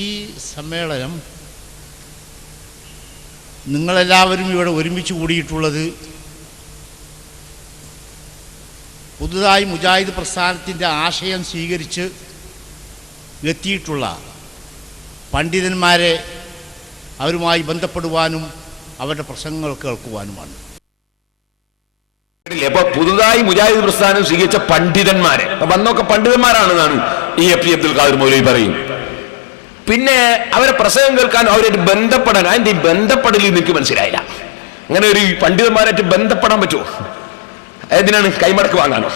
ഈ സമ്മേളനം നിങ്ങളെല്ലാവരും ഇവിടെ ഒരുമിച്ച് കൂടിയിട്ടുള്ളത് പുതുതായി മുജാഹിദ് പ്രസ്ഥാനത്തിൻ്റെ ആശയം സ്വീകരിച്ച് എത്തിയിട്ടുള്ള പണ്ഡിതന്മാരെ അവരുമായി ബന്ധപ്പെടുവാനും അവരുടെ പ്രസംഗങ്ങൾ കേൾക്കുവാനുമാണ്. അപ്പൊ പുതുതായി മുജാഹിദ് പ്രസ്ഥാനം സ്വീകരിച്ച പണ്ഡിതന്മാരെ വന്നൊക്കെ പണ്ഡിതന്മാരാണെന്നാണ് ഈ എ പി അബ്ദുൽ ഖാദർ മൗലവി പറയും. പിന്നെ അവരെ പ്രസംഗം കേൾക്കാൻ അവരായിട്ട് ബന്ധപ്പെടാൻ, അതിന്റെ ഈ ബന്ധപ്പെടൽ എനിക്ക് മനസ്സിലായില്ല. അങ്ങനെ ഒരു പണ്ഡിതന്മാരായിട്ട് ബന്ധപ്പെടാൻ പറ്റുമോ? എന്തിനാണ് കൈമടക്ക് വാങ്ങാനോ?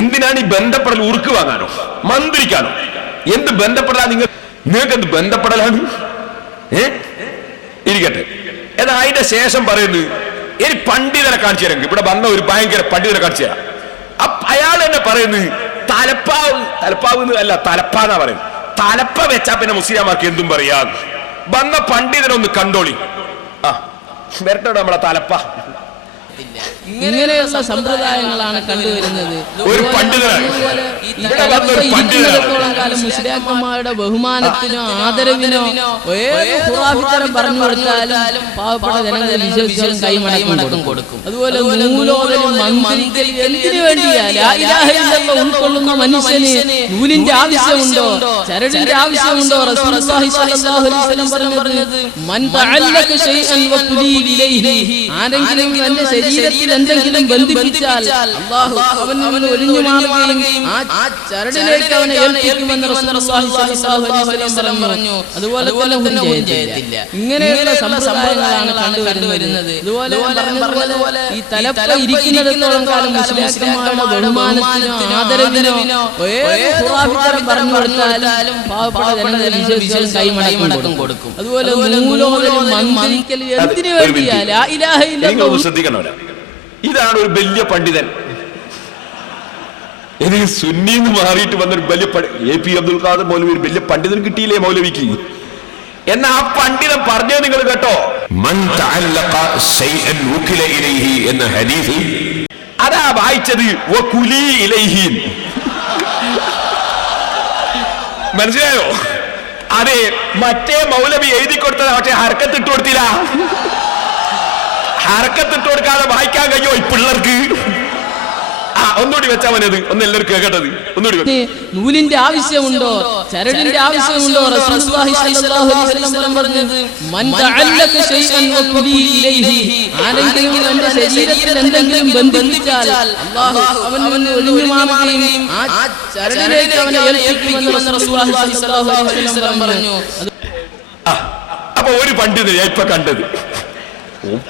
എന്തിനാണ് ഈ ബന്ധപ്പെടൽ? ഉറുക്ക് വാങ്ങാനോ? മന്ത്രിക്കാനോ? എന്ത് ബന്ധപ്പെടലാണ് നിങ്ങൾക്ക് എന്ത് ബന്ധപ്പെടലാണ്? ഇരിക്കട്ടെ. എന്നാൽ അതിന്റെ ശേഷം പറയുന്നത് ഇനി പണ്ഡിതനെ കാണിച്ചു തരാം. ഇവിടെ വന്ന ഒരു ഭയങ്കര പണ്ഡിതനെ കാണിച്ചു തരാം. അയാൾ തന്നെ പറയുന്നത് തലപ്പാവ് അല്ല, തലപ്പാന്നാ പറയുന്നത്. തലപ്പ വെച്ചാ പിന്നെ മുസ്ലിംമാർക്ക് എന്തും പറയാ. വന്ന പണ്ഡിതനൊന്ന് കണ്ടോളി. വരട്ടെ നമ്മളെ തലപ്പ. ഇങ്ങനെയുള്ള സമ്പ്രദായങ്ങളാണ് കണ്ടുവരുന്നത്. ഒരു പണ്ഡിതനാണ് കാലം മുസ്ലിംമാരുടെ ബഹുമാനത്തിനോ ആദരവിനോ ഏത് ഖുറാഫിത്തരം പറഞ്ഞു കൊടുത്താലും പാവപ്പെട്ട ജനങ്ങളെ വിശ്വസിച്ചും കൈമടക്കം കൊടുക്കും. അതുപോലെ നൂലോദലും മന്ത്രിക്കലും എന്തിനു വേണ്ടിയാ? ലാ ഇലാഹ ഇല്ലല്ലാഹ് ഉൾക്കൊള്ളുന്ന മനുഷ്യന് നൂലിന്റെ ആവശ്യമുണ്ടോ? ചരടിന്റെ ആവശ്യമുണ്ടോ? റസൂലുള്ളാഹി സ്വല്ലല്ലാഹു അലൈഹി വസല്ലം പറഞ്ഞത് മൻ തഅല്ലക ശൈഅൻ വഖുലി ഇലൈഹി, ആരെങ്കിലും തന്റെ ശരീരത്തിൽ എന്തെങ്കിലും ബന്ധിപ്പിച്ചാൽ അല്ലാഹു അവനിൽ ഒഴിഞ്ഞു മാറുകയും ആ ചരടിലേക്ക് അവനെ ഏൽപ്പിക്കുമെന്ന് റസൂലുള്ളാഹി സ്വല്ലല്ലാഹു അലൈഹി വസല്ലം പറഞ്ഞു. അതുപോലെ തന്നെ ചെയ്യത്തില്ല. ഇങ്ങനെയുള്ള സമ്പ്രദായങ്ങളാണ് കണ്ടുവരുന്നത്. ഇതുപോലെ പറഞ്ഞതുപോലെ ഈ തലപ്പ ഇരിക്കുന്നിടത്തോളം കാലം മുസ്ലിംമാരുടെ ബഹുമാനത്തിനോ ആദരവിനോ ഏത് ഖുറാഫിത്തരം പറഞ്ഞു കൊടുത്താലും പാവപ്പെട്ട ജനങ്ങളെ വിശ്വസിച്ചും കൈമടക്കം കൊടുക്കും. അതുപോലെ നൂലോദലും മന്ത്രിക്കലും എന്തിനു വേണ്ടിയാ? ലാ ഇലാഹ ഇല്ലല്ലാഹ്. ഇതാണ് ഒരു വലിയ പണ്ഡിതൻ. എനിക്ക് സുന്നിന്ന് മാറിയിട്ട് വന്നൊരു വലിയ എ പി അബ്ദുൽ ഖാദർ മൗലവി ഒരു വലിയ പണ്ഡിതൻ കിട്ടിയില്ലേ മൗലവിക്ക്? എന്നാ ആ പണ്ഡിതൻ പറഞ്ഞത് നിങ്ങൾ കേട്ടോ? മൻ തഅല്ലഖ ശൈഅൻ ഉകില ഇലൈഹി എന്ന ഹദീസ് അതാ വായിച്ചത് വകുലി ഇലൈഹി. മനസ്സിലായോ? അതെ, മറ്റേ മൗലവി എഴുതി കൊടുത്തത് പക്ഷേ ഹർക്കത്തിട്ട് കൊടുത്തില്ല. ഹർക്കത്തിട്ട് കൊടുക്കാതെ വായിക്കാൻ കഴിയോ ഈ പിള്ളേർക്ക്? ഒന്നുകൂടി വെച്ചാ മതി. ഒന്ന് എല്ലാവരും കേൾക്കേണ്ടത് ഒന്നുകൂടി. നൂലിന്റെ ആവശ്യമുണ്ടോ? ചരടിന്റെ ആവശ്യമുണ്ടോ? റസൂലുള്ളാഹി സ്വല്ലല്ലാഹു അലൈഹി വസല്ലം പറഞ്ഞത് മൻ തഅല്ലക ശൈഅൻ വഖുലി ഇലൈഹി, ആരെങ്കിലും തന്റെ ശരീരത്തിൽ എന്തെങ്കിലും ബന്ധിപ്പിച്ചാൽ അല്ലാഹു അവനിൽ ഒഴിഞ്ഞു മാറുകയും ആ ചരടിലേക്ക് അവനെ ഏൽപ്പിക്കുമെന്ന് റസൂലുള്ളാഹി സ്വല്ലല്ലാഹു അലൈഹി വസല്ലം പറഞ്ഞു. അപ്പൊ ഒരു പണ്ഡിതൻ ഇപ്പൊ കണ്ടത്,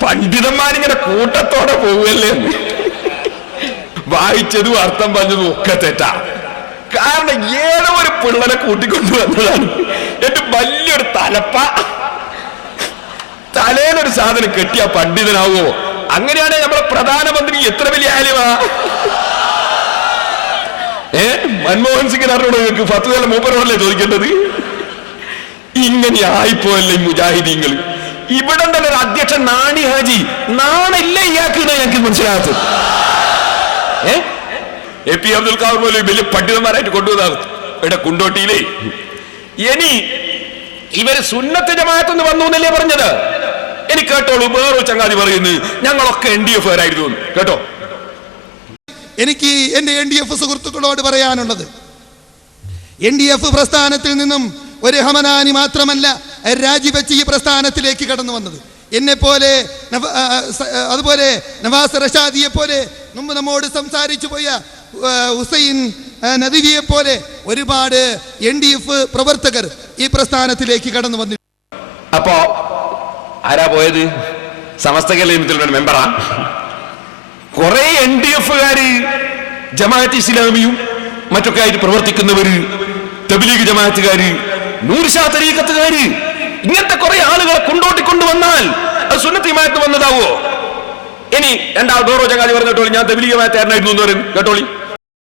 പണ്ഡിതന്മാരിങ്ങനെ കൂട്ടത്തോടെ പോവുകയല്ലേ. വായിച്ചതും അർത്ഥം പറഞ്ഞതും ഒക്കെ തെറ്റാ. കാരണം ഏതോ ഒരു പിള്ളേരെ കൂട്ടിക്കൊണ്ടു വന്നതാണ്. ഏറ്റവും വലിയൊരു തലപ്പ തലേനൊരു സാധനം കെട്ടിയ പണ്ഡിതനാവോ? അങ്ങനെയാണെങ്കിൽ നമ്മളെ പ്രധാനമന്ത്രി എത്ര വലിയ ആലുവാ? മൻമോഹൻ സിംഗിനോട് ഫത്തുവല്ല മൂപ്പരോടല്ലേ ചോദിക്കേണ്ടത്? ഇങ്ങനെ ആയിപ്പോയല്ലേ മുജാഹിദീങ്ങൾ. ഇവിടെ തന്നെ ഒരു അധ്യക്ഷൻ നാണി ഹാജി, നാണില്ല ഇയാൾക്ക് ഞങ്ങൾക്ക് മനസ്സിലാകത്തത്. എ പി അബ്ദുൽ ഖാദർ മൗലവി വലിയ പണ്ഡിതന്മാരായിട്ട് കൊണ്ടുവന്നാണ് ഇവിടെ കുണ്ടോട്ടിയിലെ. ഇനി ഇവര് സുന്നത്ത് ജമാഅത്ത് വന്നു എന്നല്ലേ പറഞ്ഞത്? എനിക്ക് കേട്ടോളൂ, വേറൊരു ചങ്ങാതി പറയുന്നു ഞങ്ങളൊക്കെ NDF ആയിരുന്നു. കേട്ടോ, എനിക്ക് എന്റെ NDF സുഹൃത്തുക്കളോട് പറയാനുള്ളത്, NDF പ്രസ്ഥാനത്തിൽ നിന്നും ഒരു ഹമനാനി മാത്രമല്ല രാജിവെച്ച് ഈ പ്രസ്ഥാനത്തിലേക്ക് കടന്നു വന്നത്. എന്നെപ്പോലെ അതുപോലെ നവാസ് റഷാദിയെ പോലെ മുമ്പ് നമ്മോട് സംസാരിച്ചു പോയ ഹുസൈൻ നദവിയെ പോലെ ഒരുപാട് NDF പ്രവർത്തകർ ഈ പ്രസ്ഥാനത്തിലേക്ക് കടന്നു വന്നു. അപ്പോ ആരാ പോയത്? സമസ്ത കേരള മെമ്പറാ. കുറെ NDF-കാര് ജമാഅത്ത് ഇസ്ലാമിയും മറ്റൊക്കെ ആയിട്ട് പ്രവർത്തിക്കുന്നവര്, തബ്ലീഗ് ജമാഅത്തുകാര്, നൂർഷാ തരീഖത്തുകാര്, ഇങ്ങനത്തെ കുറെ ആളുകളെ കൊണ്ടുവന്നാൽ അത് സുന്നത്ത് ജമാഅത്ത് വന്നതാവോ? ഇനി രണ്ടാൾ വേറോ ചങ്ങാതി പറഞ്ഞിട്ടോളി ഞാൻ തബ്ലീഗ് ജമാഅത്തുകാരനായിരുന്നു എന്ന് പറയും. കേട്ടോളി.